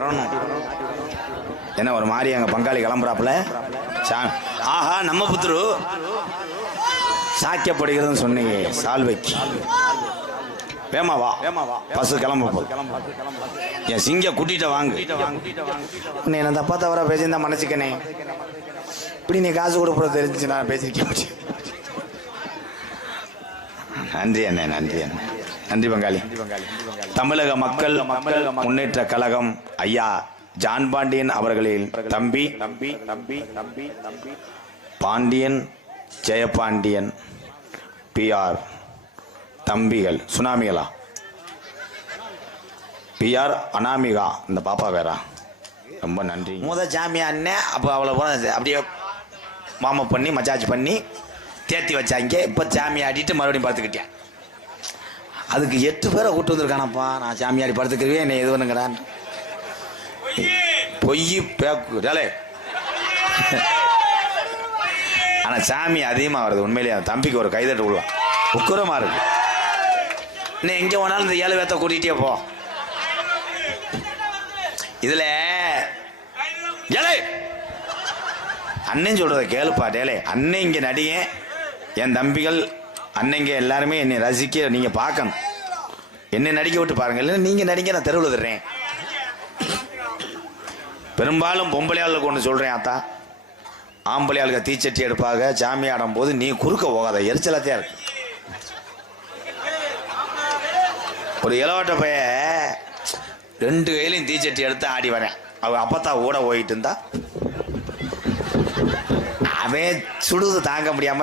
வரணும். என்ன ஒரு மாதிரி எங்க பங்காளி கிளம்புறாப்புல? சா ஆஹா நம்ம புத்துரு. சாக்கியப்படுகிறதுன்னு சொன்னீங்க சால்வைக்கு. வேமா வா. பஸ் கிளம்ப என் சிங்க கூட்டிட்ட வாங்க. உன்னை என்ன தப்பா தவறா பேசியிருந்தா மன்னிச்சுக்கனே இப்படி நீ காசு கொடுப்புற தெரிஞ்சு நான் பேசியிருக்க நன்றி அண்ணே நன்றி அண்ணே. நன்றி பங்காளி. தமிழக மக்கள் முன்னேற்ற கழகம் ஐயா ஜான் பாண்டியன் அவர்களின் தம்பி தம்பி தம்பி தம்பி தம்பி பாண்டியன் ஜெயபாண்டியன் பிஆர் தம்பிகள் சுனாமிகளா? பிஆர் அனாமிகா இந்த பாப்பா வேறா ரொம்ப நன்றி. முத ஜாமியா அண்ணன் அப்போ அவ்வளோ அப்படியே மாமா பண்ணி மச்சாச்சு பண்ணி தேத்தி வச்சாங்க. இப்போ சாமி ஆடிட்டு மறுபடியும் பார்த்துக்கிட்டேன். அதுக்கு எட்டு பேரை கூட்டு வந்திருக்கானப்பா. நான் சாமியாடி படுத்துக்கிறவே என்னை எது பண்ணுங்கிறான் பொய் பேக்கு டேலே ஆனால் சாமி அதிகமாக வருது உண்மையிலேயே தம்பிக்கு ஒரு கைதட்டு விடுவான் உக்கரமாக இருக்கு. இன்னும் எங்கே போனாலும் இந்த ஏழு பேத்த கூட்டிகிட்டே போ. இதில் ஏழை அண்ணன் சொல்கிறத கேளுப்பா டேலே அண்ணன் இங்கே நடிகன் என் தம்பிகள் அன்னைங்க எல்லாருமே என்னை ரசிக்க நீங்கள் பார்க்கணும். என்னை நடிக்க விட்டு பாருங்க. இல்லை நீங்கள் நடிங்க நான் தெருவில் தர்றேன் பெரும்பாலும் பொம்பளை ஆளுக்கு ஒன்று சொல்கிறேன் ஆத்தா. ஆம்பளை ஆளுங்க தீச்சட்டி எடுப்பாக சாமி ஆடும் போது நீ குறுக்க போகாத. எரிச்சலாத்தையா இருக்கு. ஒரு இளவட்ட பைய ரெண்டு கையிலையும் தீச்சட்டி எடுத்து ஆடி வரேன். அவன் அப்பத்தா ஓட போயிட்டு இருந்தா. அவன் சுடுது தாங்க முடியாம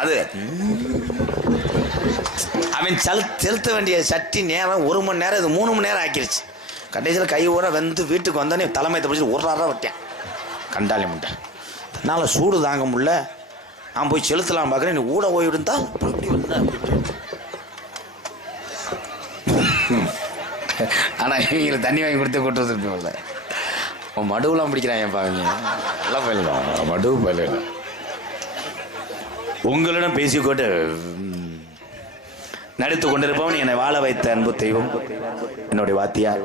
அது அவன் செல் செலுத்த வேண்டிய சட்டி நேரம் ஒரு மணி நேரம் இது மூணு மணி நேரம் ஆக்கிருச்சு. கடைசியில் கை ஊற வந்து வீட்டுக்கு வந்தோடனே தலைமையத்தை பிடிச்சி ஒரு நேரம் விட்டேன். கண்டாலி முட்டை என்னால் சூடு தாங்க முடியல. நான் போய் செலுத்தலாம் பார்க்குறேன். நீ ஊட போய் இருந்தா வந்த அப்படி. ஆனால் இவங்களுக்கு தண்ணி வாங்கி கொடுத்து கூட்டு வந்துருப்பீங்கல்ல உன் மடுவெலாம் பிடிக்கிறான் என் பாவங்க நல்லா போயிடலாம் மடுவு போயிடலாம் உங்களிடம் பேசிக்கொண்டு நடித்து கொண்டிருப்பவன் என்னை வாழ வைத்த அன்பு தெய்வம். என்னுடைய வாத்தியார்.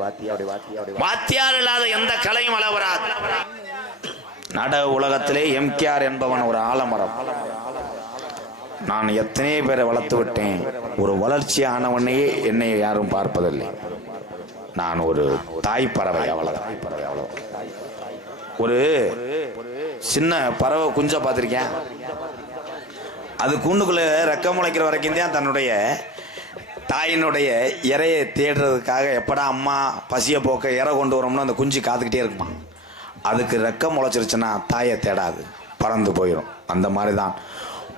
வாத்தியார் இல்லாத எந்த கலையும் அளவராது. நாடக உலகத்திலே எம்கேஆர் என்பவன் ஒரு ஆலமரம். நான் எத்தனை பேரை வளர்த்து விட்டேன். ஒரு வளர்ச்சி ஆனவனையே என்னை யாரும் பார்ப்பதில்லை. நான் ஒரு தாய் பறவை அவ்வளவுதான். ஒரு சின்ன பறவை குஞ்ச பார்த்துருக்கேன் அது கூண்டுக்குள்ள ரெக்கம் முளைக்கிற வரைக்கும் தான் தன்னுடைய தாயினுடைய இறையை தேடுறதுக்காக எப்படா அம்மா பசியை போக்க இறை கொண்டு வரோம்னு அந்த குஞ்சு காத்துக்கிட்டே இருக்குமா? அதுக்கு ரெக்கம் முளைச்சிருச்சுன்னா தாயை தேடாது. பறந்து போயிடும் அந்த மாதிரி தான்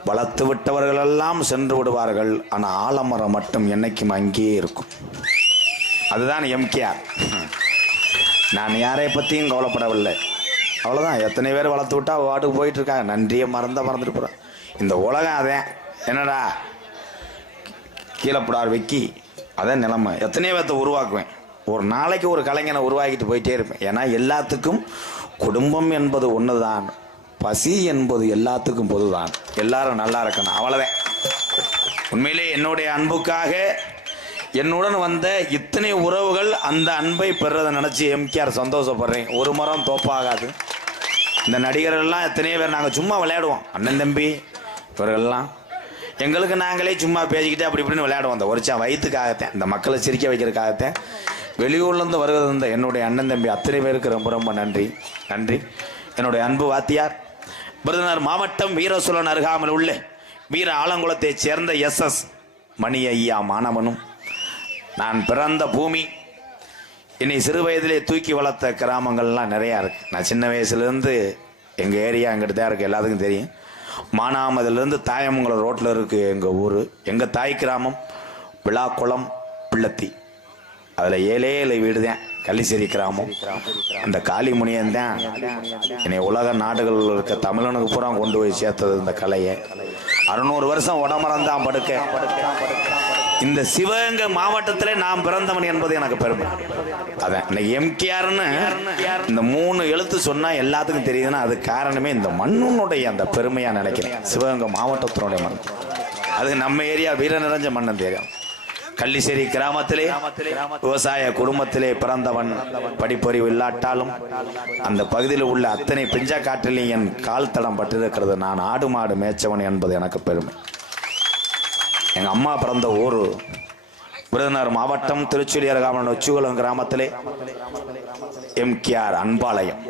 வளர்த்து விட்டவர்களெல்லாம் சென்று விடுவார்கள். ஆனால் ஆலமரம் மட்டும் என்னைக்கும் அங்கேயே இருக்கும். அதுதான் எம்கேஆர். நான் யாரை பற்றியும் கவலைப்படவில்லை. அவ்வளோதான் எத்தனை பேர் வளர்த்து விட்டா வாட்டுக்கு போயிட்டுருக்காங்க நன்றியை மறந்தா மறந்துட்டு போகிறேன் இந்த உலகம் அதேன் என்னடா? கீழே புடார் வைக்கி அதான் நிலைமை. எத்தனையோ பேர்த்த உருவாக்குவேன். ஒரு நாளைக்கு ஒரு கலைஞனை உருவாக்கிட்டு போயிட்டே இருப்பேன். ஏன்னா எல்லாத்துக்கும் குடும்பம் என்பது ஒன்று தான் பசி என்பது எல்லாத்துக்கும் பொதுதான். எல்லாரும் நல்லா இருக்கணும். அவ்வளோதான் உண்மையிலே என்னுடைய அன்புக்காக என்னுடன் வந்த இத்தனை உறவுகள் அந்த அன்பை பெறதை நினச்சி எம்கேஆர் சந்தோஷப்படுறேன். ஒரு மரம் தோப்பாகாது. இந்த நடிகர்கள்லாம் எத்தனையோ பேர் நாங்கள் சும்மா விளையாடுவோம். அண்ணன் தம்பி இவர்கள்லாம் எங்களுக்கு நாங்களே சும்மா பேசிக்கிட்டே அப்படி இப்படின்னு விளையாடுவோம். அந்த ஒருச்சான் வயிற்றுக்காகத்தான் இந்த மக்களை சிரிக்க வைக்கிறதுக்காகத்தான். வெளியூர்லேருந்து வருகிறது இந்த என்னுடைய அண்ணன் தம்பி. அத்தனை பேருக்கு ரொம்ப ரொம்ப நன்றி. நன்றி. என்னுடைய அன்பு வாத்தியார். விருதுநகர் மாவட்டம் வீரசூலன் அருகாமல் உள்ள வீர ஆலங்குளத்தைச் சேர்ந்த எஸ் எஸ் மணி ஐயா மாணவனும் நான் பிறந்த பூமி. என்னை சிறு வயதிலே தூக்கி வளர்த்த கிராமங்கள்லாம் நிறையா இருக்குது நான் சின்ன வயசுலேருந்து எங்கள் ஏரியா அங்கிட்டு தான் இருக்குது எல்லாத்துக்கும் தெரியும். மானாமதிலிருந்து தாயமங்கலம் ரோட்டில் இருக்குது எங்கள் ஊர். எங்கள் தாய் கிராமம் விழாக்குளம் பிள்ளத்தி. அதில் ஏழே ஏழு வீடு தான் கள்ளிசேரி கிராமம். அந்த காளிமுனியன் தான் என்னை உலக நாடுகளில் இருக்க தமிழனுக்கு பூரா கொண்டு போய் சேர்த்தது இந்த கலையை. அறுநூறு வருஷம் உடமரந்தான் படுக்க. இந்த சிவகங்கை மாவட்டத்திலே நாம் பிறந்தவன் என்பது எனக்கு பெருமை. அதான் இன்னைக்கு எம்கேஆர்னு இந்த மூணு எழுத்து சொன்னா எல்லாத்துக்கும் தெரியுதுன்னா அது காரணமே இந்த மண்ணுனுடைய அந்த பெருமையா நினைக்கிறேன். சிவகங்கை மாவட்டத்தினுடைய மண் அது நம்ம ஏரியா வீர நிறைஞ்ச மண்ணன் தெரியும் கள்ளிசேரி கிராமத்திலே விவசாய குடும்பத்திலே பிறந்தவன். படிப்பறிவு இல்லாட்டாலும் அந்த பகுதியில் உள்ள அத்தனை பிஞ்சா காட்டிலையும் என் கால் தடம் பட்டிருக்கிறது. நான் ஆடு மாடு மேய்ச்சவன் என்பது எனக்கு பெருமை. எங்கள் அம்மா பிறந்த ஊர். விருதுநகர் மாவட்டம் திருச்சுழி அருகாமல் நொச்சுகுளம் கிராமத்திலே எம்கேஆர் அன்பாலயம்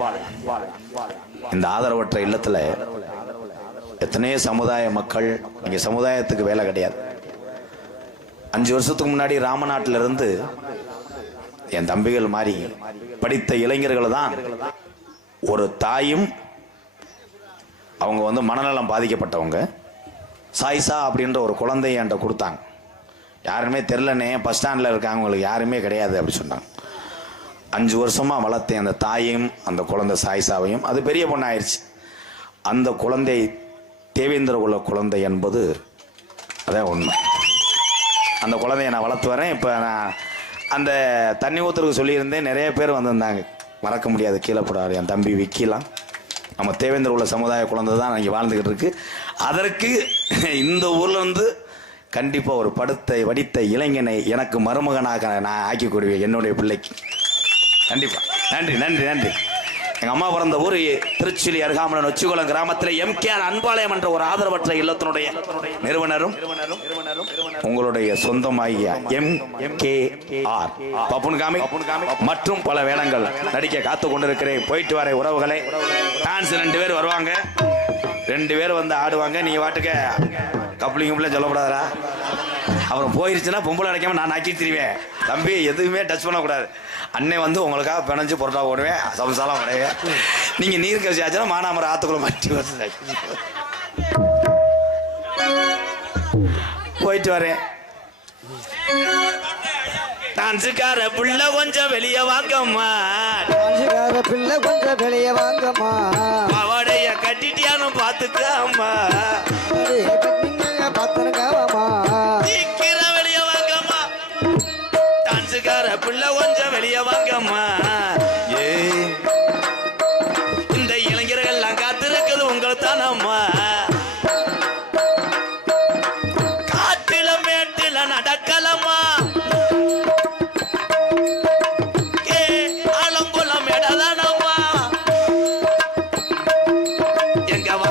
இந்த ஆதரவற்ற இல்லத்தில் எத்தனையோ சமுதாய மக்கள் இங்கே சமுதாயத்துக்கு வேலை கிடையாது. அஞ்சு வருஷத்துக்கு முன்னாடி ராமநாட்டிலிருந்து என் தம்பிகள் மாதிரி படித்த இளைஞர்கள் தான் ஒரு தாயும் அவங்க வந்து மனநலம் பாதிக்கப்பட்டவங்க. சாய்ஸா அப்படின்ற ஒரு குழந்தைய என்கிட்ட கொடுத்தாங்க. யாருமே தெரிலனே பஸ் ஸ்டாண்டில் இருக்காங்க உங்களுக்கு யாருமே கிடையாது அப்படி சொன்னாங்க. அஞ்சு வருஷமாக வளர்த்தேன் அந்த தாயையும் அந்த குழந்தை சாய்ஸாவையும் அது பெரிய பொண்ணாயிருச்சு. அந்த குழந்தை தேவேந்திர உள்ள குழந்தை என்பது அதான் உண்மை. அந்த குழந்தைய நான் வளர்த்து வரேன். இப்போ நான் அந்த தண்ணி ஊத்துறதுக்கு சொல்லியிருந்தேன். நிறைய பேர் வந்திருந்தாங்க. மறக்க முடியாது கீழே போடாது என் தம்பி விக்கிலாம். நம்ம தேவேந்திர உள்ள சமுதாய குழந்தை தான் இங்கே வாழ்ந்துக்கிட்டு இருக்குது அதற்கு இந்த ஊரில் வந்து கண்டிப்பாக ஒரு படுத்த வடித்த இளைஞனை எனக்கு மருமகனாக நான் ஆக்கி கொடுவேன் என்னுடைய பிள்ளைக்கு. கண்டிப்பாக நன்றி நன்றி நன்றி. எங்கள் அம்மா பிறந்த ஊர் திருச்சிலி அருகாமலன் நொச்சிகுளம் கிராமத்தில் எம் கே அன்பாளையம் என்ற ஒரு ஆதரவற்ற இல்லத்தினுடைய நிறுவனரும் உங்களுடைய சொந்தமாகிய எம் கே ஆர் பப்புன்காமி மற்றும் பல வேடங்கள் நடிக்க காத்து கொண்டிருக்கிறேன். போயிட்டு வர உறவுகளை. டான்ஸ் ரெண்டு பேர் வருவாங்க. ரெண்டு பேர் வந்து ஆடுவாங்க. நீ வாட்டுக்க கப்ளிங் கப்ளிங் சொல்லக்கூடாதா அப்புறம் போயிருச்சுன்னா பொம்பளை அடைக்காம நான் ஆக்கி திரிவேன். தம்பி எதுவுமே டச் பண்ணக்கூடாது. அண்ணன் வந்து உங்களுக்காக பிணைஞ்சு பொருட்டா போடுவேன். சம்சாரம் உடையவேன். நீங்க நீர் கசி ஆச்சுன்னா மானாமரம் ஆத்துக்குள்ள மாட்டி வருது போயிட்டு வரேன். டான்ஸுக்கார புள்ள கொஞ்சம் வெளியே வாங்கம்மா. காஞ்சிகார பிள்ளை கொஞ்சம் வெளியே வாங்கம்மா. அவடைய கட்டிட்டியானு பாத்துக்காமா y el caballo.